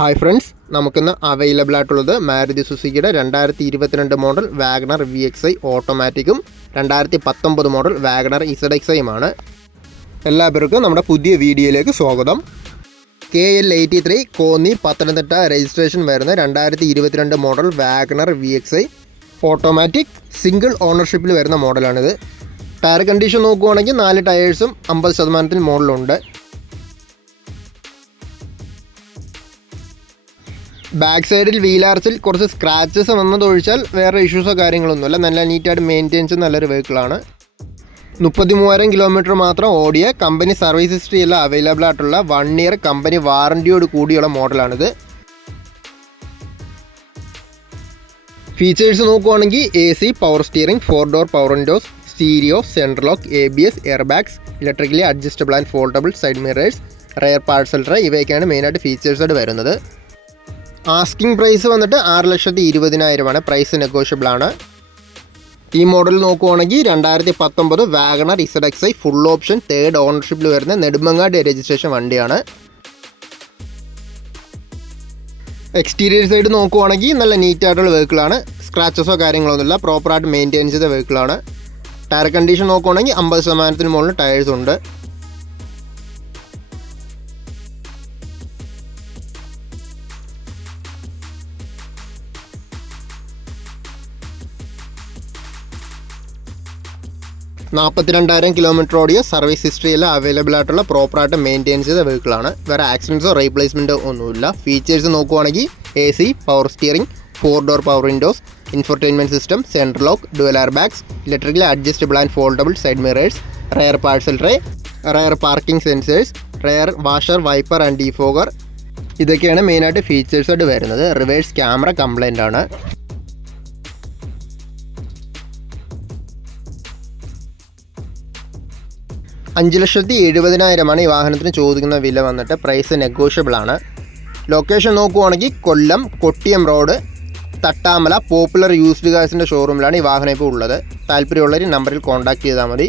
Hi friends, നമുക്കിന്ന് available ആയിട്ടുള്ളത് മാരുതി സുസുക്കിയുടെ 2022 മോഡൽ വാഗണർ VXi ഓട്ടോമാറ്റിക്കും 2019 മോഡൽ വാഗണർ ZXiയുമാണ്. എല്ലാവർക്കും നമ്മുടെ പുതിയ വീഡിയോയിലേക്ക് സ്വാഗതം. KL83 കോന്നി പത്തനംതിട്ട രജിസ്ട്രേഷൻ വരുന്ന 2022 model WagonR VXi automatic single ഓണർഷിപ്പിൽ വരുന്ന മോഡലാണിത്. ടയർ കണ്ടീഷൻ നോക്കുകയാണെങ്കിൽ 4 ടയേഴ്സും 50% മോഡലുണ്ട്. ബാക്ക് സൈഡിൽ വീലാർച്ചിൽ കുറച്ച് സ്ക്രാച്ചസ് വന്നതൊഴിച്ചാൽ വേറെ ഇഷ്യൂസോ കാര്യങ്ങളൊന്നുമില്ല. നല്ല നീറ്റായിട്ട് മെയിൻറ്റെയിൻസ് നല്ലൊരു വെഹിക്കിളാണ്. 33,000 കിലോമീറ്റർ മാത്രം ഓടിയ കമ്പനി സർവീസ് ഹിസ്റ്ററി എല്ലാം അവൈലബിൾ ആയിട്ടുള്ള 1 ഇയർ കമ്പനി വാറൻറ്റിയോട് കൂടിയുള്ള മോഡലാണിത്. ഫീച്ചേഴ്സ് നോക്കുകയാണെങ്കിൽ AC, power steering, 4 door power windows, stereo, central lock, ABS, air bags, electrically adjustable and foldable side mirrors, rear parcel tray, ഇവയൊക്കെയാണ് മെയിനായിട്ട് ഫീച്ചേഴ്സായിട്ട് വരുന്നത്. ആസ്കിംഗ് പ്രൈസ് വന്നിട്ട് 6,20,000 പ്രൈസ് നെഗോഷ്യബിൾ ആണ്. ഈ മോഡൽ നോക്കുവാണെങ്കിൽ 2019 WagonR ZXi full option 3rd ഓണർഷിപ്പിൽ വരുന്ന Nedumangad registration വണ്ടിയാണ്. എക്സ്റ്റീരിയർ സൈഡ് നോക്കുവാണെങ്കിൽ നല്ല നീറ്റായിട്ടുള്ള വെഹിക്കിളാണ്. സ്ക്രാച്ചസോ കാര്യങ്ങളൊന്നുമില്ല. പ്രോപ്പറായിട്ട് മെയിൻറ്റെയിൻ ചെയ്ത വെഹിക്കിളാണ്. ടയർ കണ്ടീഷൻ നോക്കുവാണെങ്കിൽ 50% മുകളിൽ ടയേഴ്സ് ഉണ്ട്. $42,000 കിലോമീറ്റർ ഓടിയ സർവീസ് ഹിസ്റ്ററിയെല്ലാം അവൈലബിൾ ആയിട്ടുള്ള പ്രോപ്പറായിട്ട് മെയിൻറ്റെയിൻ ചെയ്ത വെഹിക്കിളാണ്. വേറെ ആക്സിഡൻസോ റീപ്ലേസ്മെൻറ്റോ ഒന്നുമില്ല. ഫീച്ചേഴ്സ് നോക്കുവാണെങ്കിൽ AC, power steering, 4 door power windows, infotainment system, central lock, dual air bags, electrically adjustable and foldable side mirrors, rear parcel tray, rear parking sensors, rear washer, wiper and defogger, ഇതൊക്കെയാണ് മെയിനായിട്ട് ഫീച്ചേഴ്സായിട്ട് വരുന്നത്. Reverse camera complaint ആണ്. $5,70,000 ഈ വാഹനത്തിന് ചോദിക്കുന്ന വില വന്നിട്ട്. Price negotiable ആണ്. ലൊക്കേഷൻ നോക്കുവാണെങ്കിൽ Kollam Kottiyam road Thattamala popular used കാഴ്സിൻ്റെ ഷോറൂമിലാണ് ഈ വാഹനം ഇപ്പോൾ ഉള്ളത്. താല്പര്യമുള്ളവർ നമ്പറിൽ കോൺടാക്ട് ചെയ്താൽ മതി.